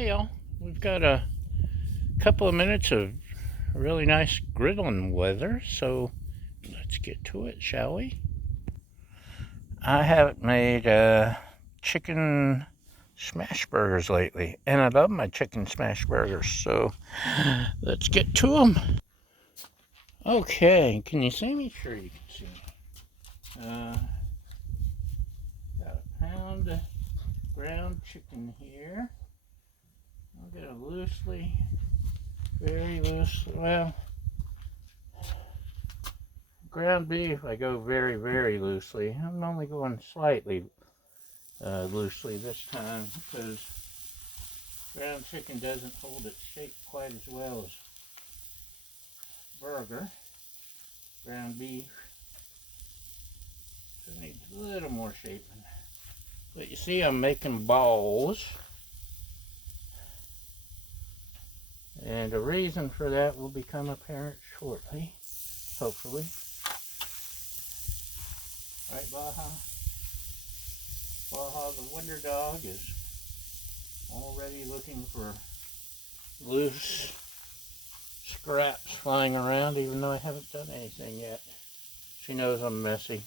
Hey y'all, we've got a couple of minutes of really nice griddling weather, so let's get to it, shall we? I haven't made chicken smash burgers lately, and I love my chicken smash burgers, so let's get to them. Okay, can you see me? Sure you can see me. Got a pound of ground chicken here. I'm gonna very loosely, well, ground beef, I go very, very loosely. I'm only going slightly loosely this time because ground chicken doesn't hold its shape quite as well as burger. Ground beef, so it needs a little more shaping. But you see, I'm making balls. And the reason for that will become apparent shortly, hopefully. Right, Baja? Baja, the Wonder Dog, is already looking for loose scraps flying around, even though I haven't done anything yet. She knows I'm messy.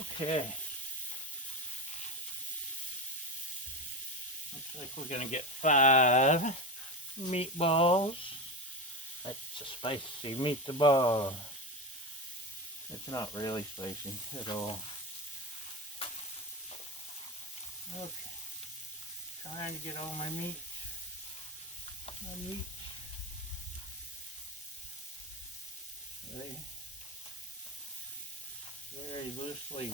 Okay. Looks like we're gonna get 5 meatballs. That's a spicy meatball. It's not really spicy at all. Okay. Trying to get all my meat. Very loosely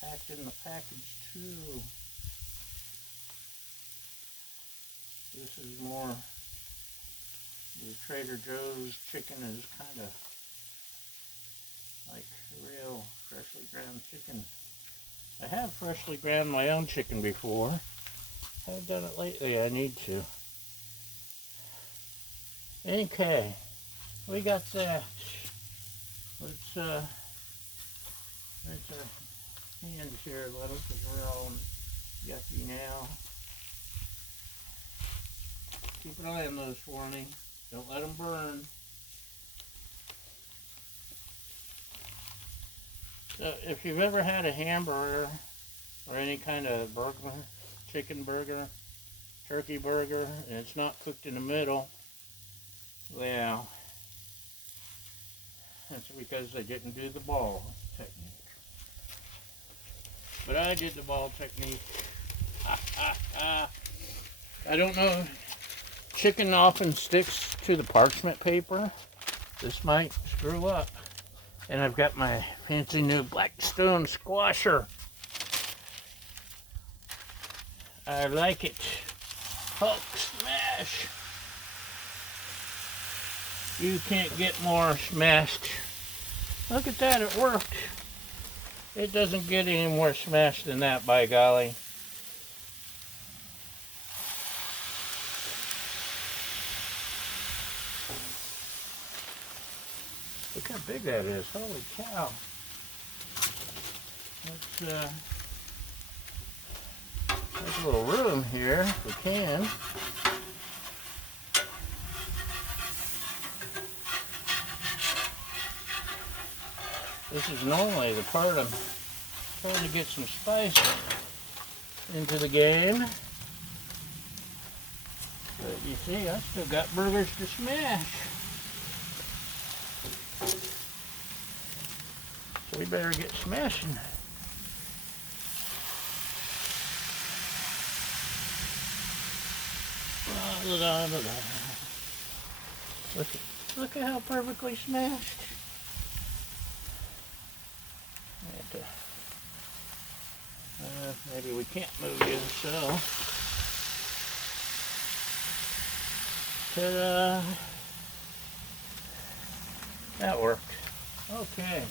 packed in the package too. This is more, the Trader Joe's chicken is kind of like real freshly ground chicken. I have freshly ground my own chicken before. Haven't done it lately, I need to. Okay, we got that. Let's rinse our hands here a little because we're all yucky now. Keep an eye on those for me. Don't let them burn. So if you've ever had a hamburger or any kind of burger, chicken burger, turkey burger, and it's not cooked in the middle, well, that's because they didn't do the ball technique. But I did the ball technique. I don't know. Chicken often sticks to the parchment paper. This might screw up. And I've got my fancy new Blackstone squasher. I like it. Hulk smash. You can't get more smashed. Look at that, it worked. It doesn't get any more smashed than that, by golly. Look how big that is, holy cow. Let's make a little room here if we can. This is normally the part I'm trying to get some spice into the game. But you see, I still got burgers to smash. So we better get smashing. Look at how perfectly smashed. Maybe we can't move you, so. Ta-da! That worked. Okay.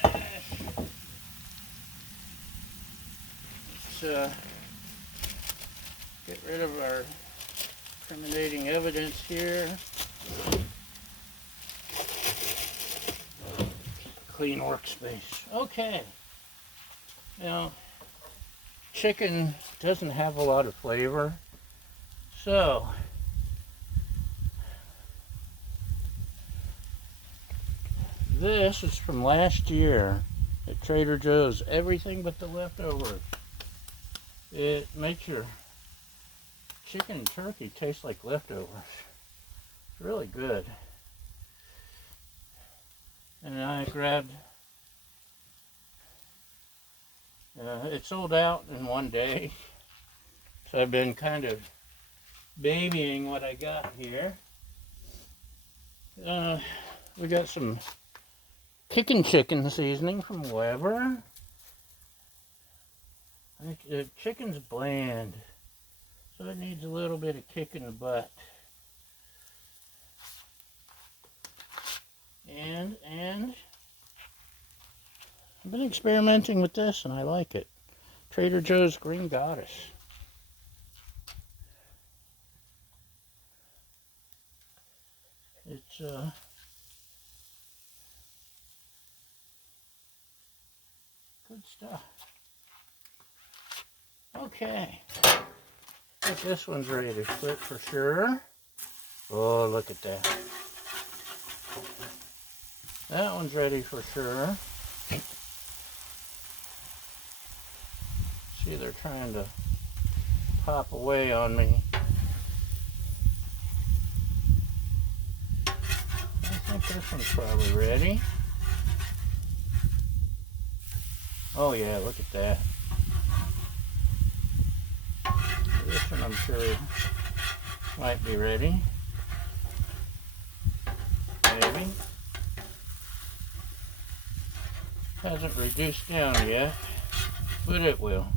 Smash. Let's get rid of our incriminating evidence here. Clean workspace. Okay. Now, chicken doesn't have a lot of flavor. So, this is from last year at Trader Joe's. Everything but the leftovers. It makes your chicken and turkey taste like leftovers. It's really good. And I grabbed, it sold out in one day. So I've been kind of babying what I got here. We got some kickin' chicken seasoning from Weber. The chicken's bland, so it needs a little bit of kick in the butt. And I've been experimenting with this and I like it. Trader Joe's Green Goddess. It's good stuff. Okay. I think this one's ready to split for sure. Oh, look at that. That one's ready for sure. See, they're trying to pop away on me. I think this one's probably ready. Oh yeah, look at that. This one I'm sure might be ready. Maybe. Hasn't reduced down yet, but it will.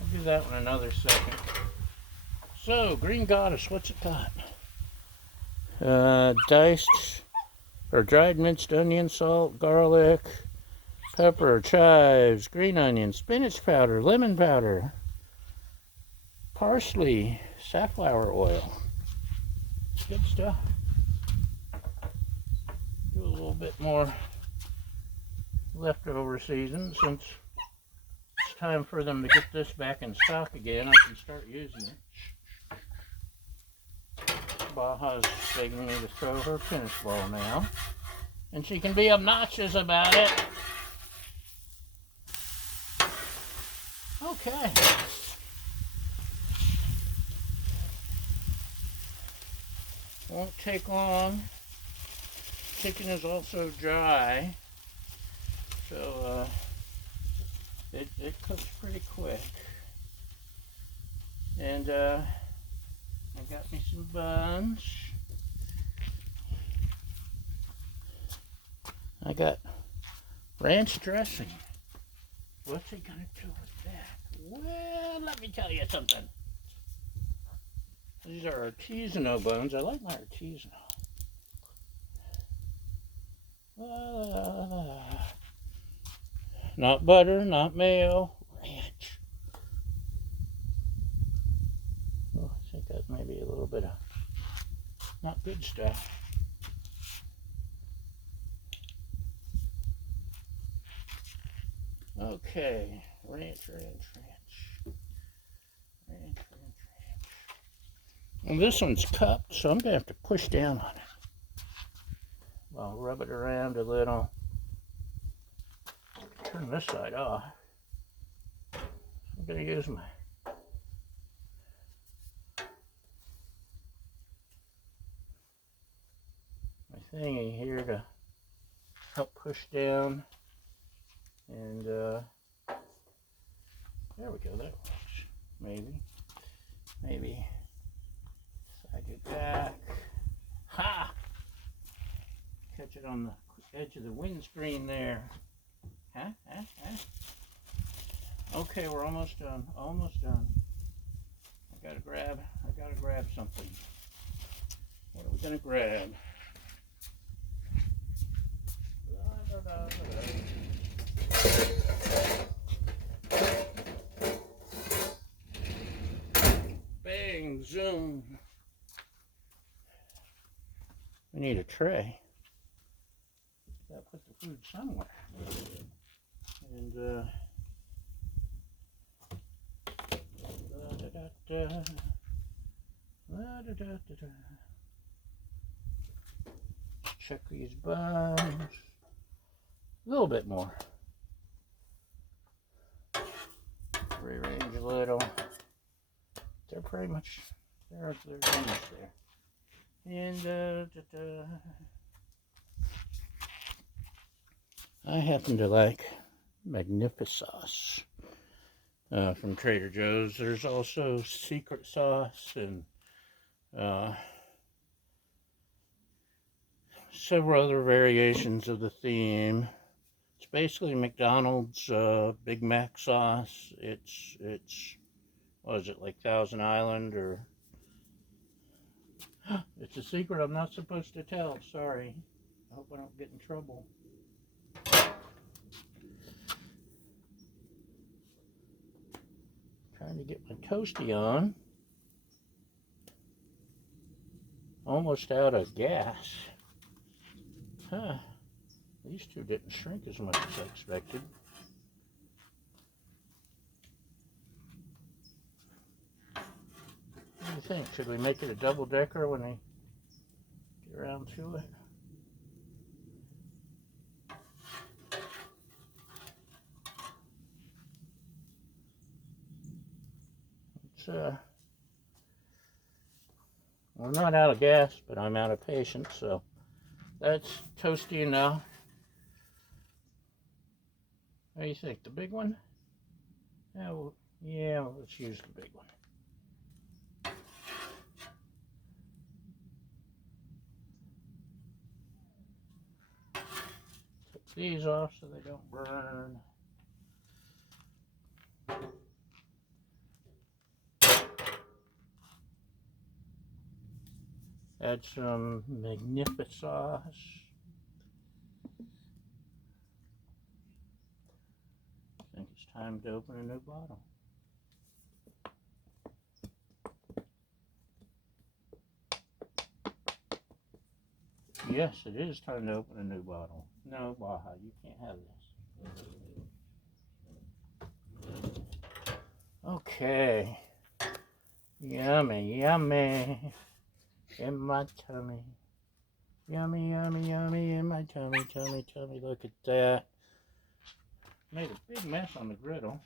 I'll give that one another second. So, Green Goddess, what's it got? Diced or dried minced onion, salt, garlic, pepper, chives, green onion, spinach powder, lemon powder, parsley, safflower oil. Good stuff. Do a little bit more leftover season since it's time for them to get this back in stock again. I can start using it. Baja's begging me to throw her tennis ball now, and she can be obnoxious about it. Okay. Won't take long. Chicken is also dry, so it cooks pretty quick. And I got me some buns. I got ranch dressing. What's he gonna do with that? Well, let me tell you something. These are artisanal buns. I like my artisanal. Not butter, not mayo, ranch. Oh, I think that may be a little bit of not good stuff. Okay, ranch. Well, this one's cupped, so I'm going to have to push down on it. I'll rub it around a little. Turn this side off. I'm going to use my thingy here to help push down. And there we go, that works. Maybe. Slide it back. Ha! Catch it on the edge of the windscreen there. Huh? Okay, we're almost done. I gotta grab something. What are we gonna grab? Bang, zoom. We need a tray. Gotta put the food somewhere. And La-da-da-da-da. Check these buns. A little bit more. Rearrange a little. They're pretty much, they're almost there. And I happen to like Magnificsauce from Trader Joe's. There's also Secret Sauce and several other variations of the theme. It's basically McDonald's Big Mac sauce. It's what is it, like Thousand Island, or it's a secret I'm not supposed to tell. Sorry. I hope I don't get in trouble. Trying to get my toasty on. Almost out of gas. Huh. These two didn't shrink as much as I expected. What do you think? Should we make it a double-decker when I get around to it? It's well, I'm not out of gas, but I'm out of patience, so that's toasty enough. What do you think? The big one? Yeah, let's use the big one. Take these off so they don't burn. Add some Magnificauce. I think it's time to open a new bottle. Yes, it is time to open a new bottle. No, Baja, you can't have this. Okay. Yummy, yummy. In my tummy. Yummy, yummy, yummy in my tummy, tummy, tummy. Look at that. Made a big mess on the griddle.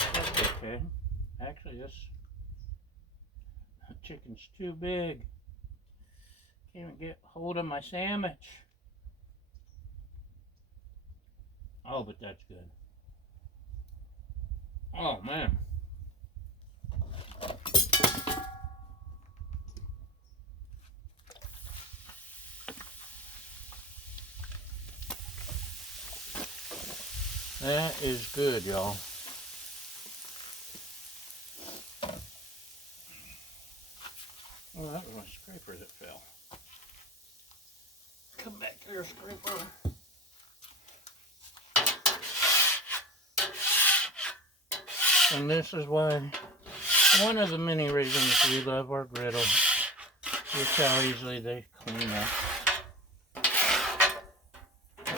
That's okay. Actually, this chicken's too big. Can't even get hold of my sandwich. Oh, but that's good. Oh, man. That is good, y'all. Oh, that was my scraper that fell. Come back here, scraper. And this is why, one of the many reasons we love our griddle is how easily they clean up.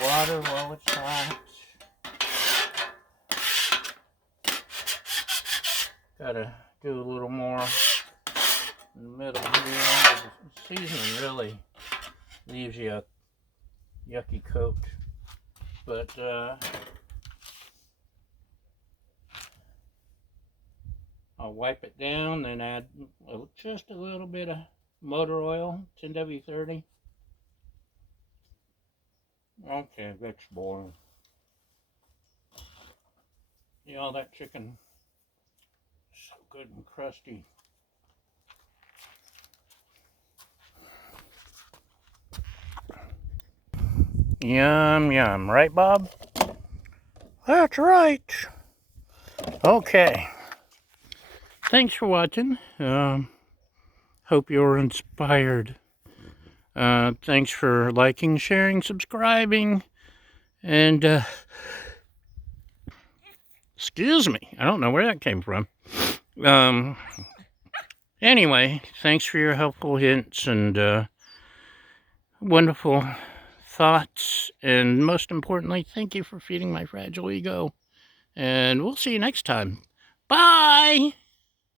Water while it's hot. Gotta do a little more in the middle here. The seasoning really leaves you a yucky coat. But I'll wipe it down, then add just a little bit of motor oil, 10W30. Okay, that's boring. Yeah, all that chicken is so good and crusty. Yum, yum. Right, Bob? That's right. Okay. Thanks for watching. Hope you're inspired. Thanks for liking, sharing, subscribing, and excuse me, I don't know where that came from. Anyway, thanks for your helpful hints and wonderful thoughts And most importantly, thank you for feeding my fragile ego. And we'll see you next time. Bye!